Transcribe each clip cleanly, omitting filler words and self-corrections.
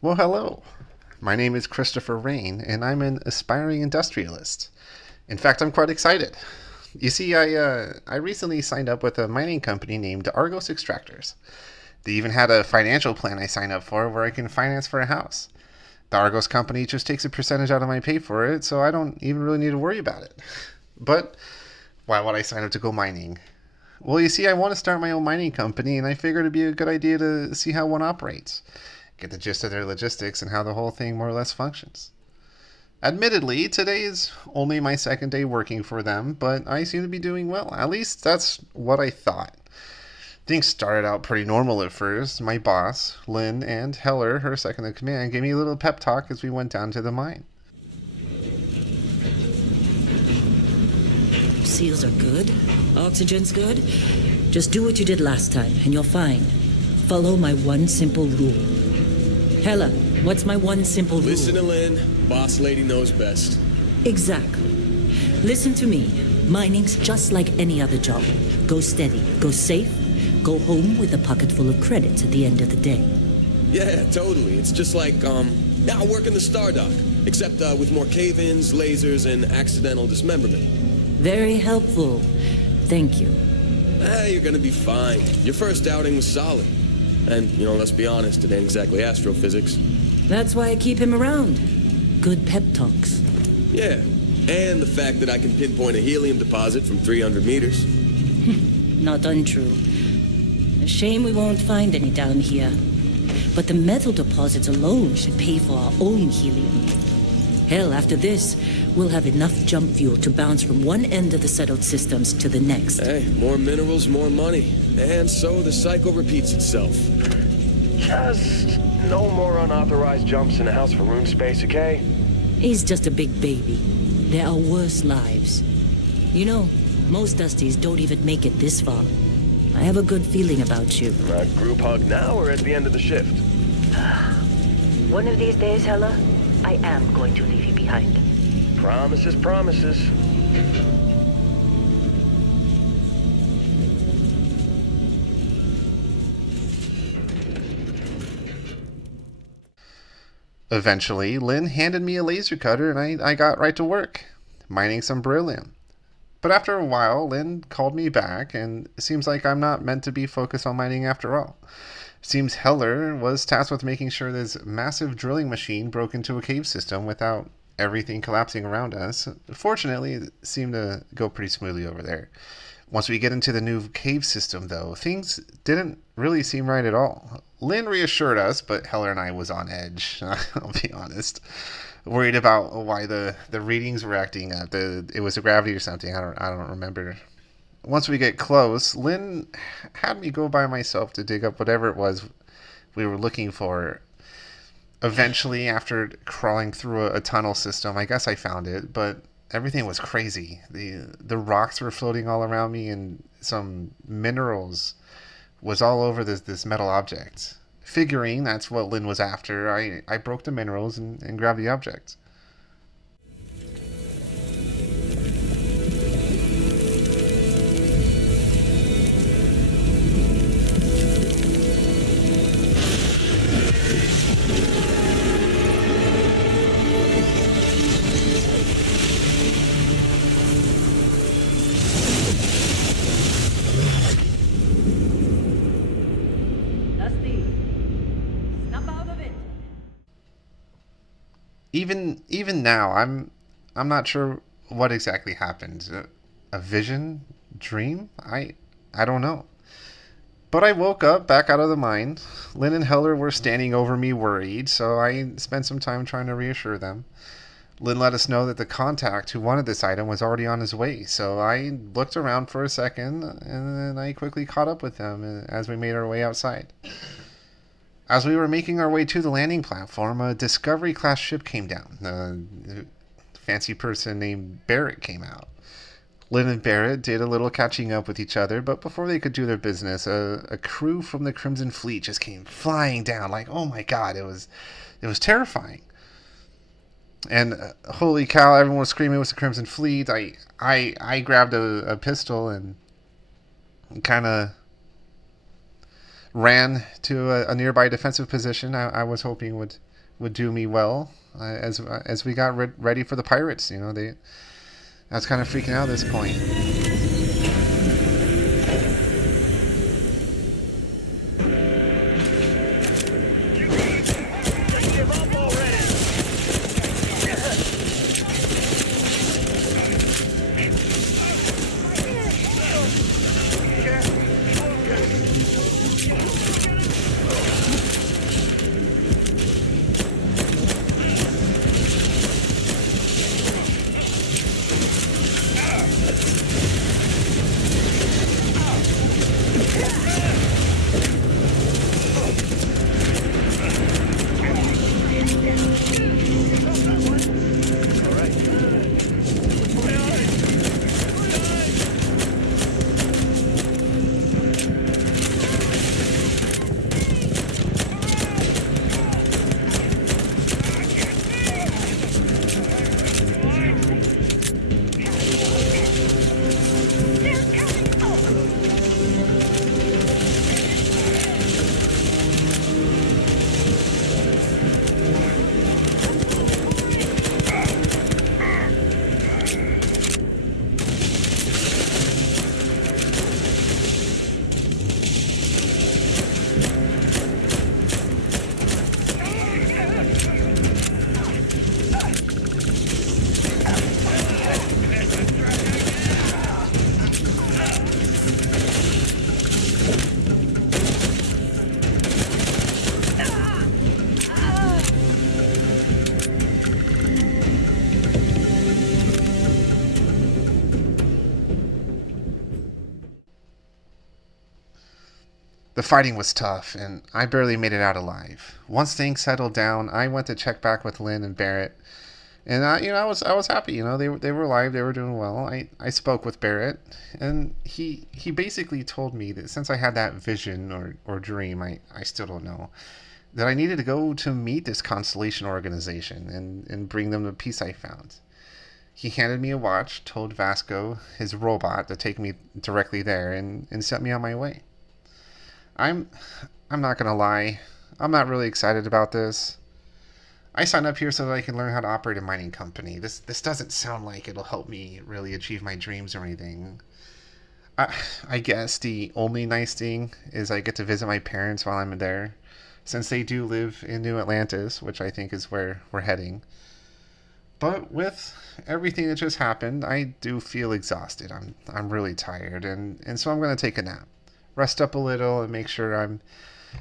Well, hello. My name is Christopher Rain, and I'm an aspiring industrialist. In fact, I'm quite excited. You see, I recently signed up with a mining company named Argos Extractors. They even had a financial plan I signed up for where I can finance for a house. The Argos company just takes a percentage out of my pay for it, so I don't even really need to worry about it. But why would I sign up to go mining? Well, you see, I want to start my own mining company, and I figured it'd be a good idea to see how one operates, get the gist of their logistics, and how the whole thing more or less functions. Admittedly, today is only my second day working for them, but I seem to be doing well. At least that's what I thought. Things started out pretty normal at first. My boss, Lynn, and Heller, her second in command, gave me a little pep talk as we went down to the mine. Seals are good. Oxygen's good. Just do what you did last time, and you're fine. Follow my one simple rule. Hella, what's my one simple rule? Listen to Lynn. Boss lady knows best. Exactly. Listen to me. Mining's just like any other job. Go steady, go safe, go home with a pocket full of credits at the end of the day. Yeah, totally. It's just like, now work in the Star Dock. Except, with more cave-ins, lasers, and accidental dismemberment. Very helpful. Thank you. You're gonna be fine. Your first outing was solid. And, let's be honest, it ain't exactly astrophysics. That's why I keep him around. Good pep talks. Yeah, and the fact that I can pinpoint a helium deposit from 300 meters. Not untrue. A shame we won't find any down here. But the metal deposits alone should pay for our own helium. Hell, after this, we'll have enough jump fuel to bounce from one end of the settled systems to the next. Hey, more minerals, more money. And so the cycle repeats itself. Just no more unauthorized jumps in the house for room space, okay? He's just a big baby. There are worse lives. You know, most Dusties don't even make it this far. I have a good feeling about you. A group hug now or at the end of the shift? One of these days, Hella, I am going to leave you behind. Promises, promises. Eventually, Lynn handed me a laser cutter and I got right to work, mining some beryllium. But after a while, Lynn called me back, and it seems like I'm not meant to be focused on mining after all. Seems Heller was tasked with making sure this massive drilling machine broke into a cave system without everything collapsing around us. Fortunately, it seemed to go pretty smoothly over there. Once we get into the new cave system, though, things didn't really seem right at all. Lynn reassured us, but Heller and I was on edge, I'll be honest. Worried about why the readings were acting up. It was a gravity or something. I don't remember. Once we get close, Lynn had me go by myself to dig up whatever it was we were looking for. Eventually, after crawling through a tunnel system, I guess I found it, but everything was crazy. The rocks were floating all around me, and some minerals was all over this metal object. Figuring that's what Lynn was after, I broke the minerals and grabbed the object. Even now, I'm not sure what exactly happened. A vision, dream? I don't know. But I woke up back out of the mine. Lynn and Heller were standing over me worried, so I spent some time trying to reassure them. Lynn let us know that the contact who wanted this item was already on his way, so I looked around for a second, and then I quickly caught up with them as we made our way outside. As we were making our way to the landing platform, a Discovery-class ship came down. A fancy person named Barrett came out. Lynn and Barrett did a little catching up with each other, but before they could do their business, a crew from the Crimson Fleet just came flying down. Like, oh my god, it was terrifying. And holy cow, everyone was screaming it was the Crimson Fleet. I grabbed a pistol and kind of ran to a nearby defensive position I was hoping would would do me well as we got ready for the pirates. You know, I was kind of freaking out at this point. Give up already! The fighting was tough, and I barely made it out alive. Once things settled down, I went to check back with Lynn and Barrett, and I was happy. You know, they were alive, they were doing well. I spoke with Barrett, and he basically told me that since I had that vision or dream, I still don't know, that I needed to go to meet this Constellation organization and bring them the piece I found. He handed me a watch, told Vasco, his robot, to take me directly there and set me on my way. I'm I'm not gonna lie. I'm not really excited about this. I signed up here so that I can learn how to operate a mining company. This doesn't sound like it'll help me really achieve my dreams or anything. I guess the only nice thing is I get to visit my parents while I'm there, since they do live in New Atlantis, which I think is where we're heading. But with everything that just happened, I do feel exhausted. I'm really tired, and so I'm gonna take a nap, rest up a little, and make sure I'm,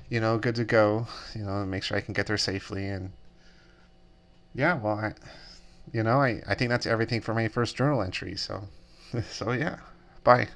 good to go. And make sure I can get there safely. And yeah, well, I think that's everything for my first journal entry. So, so yeah, bye.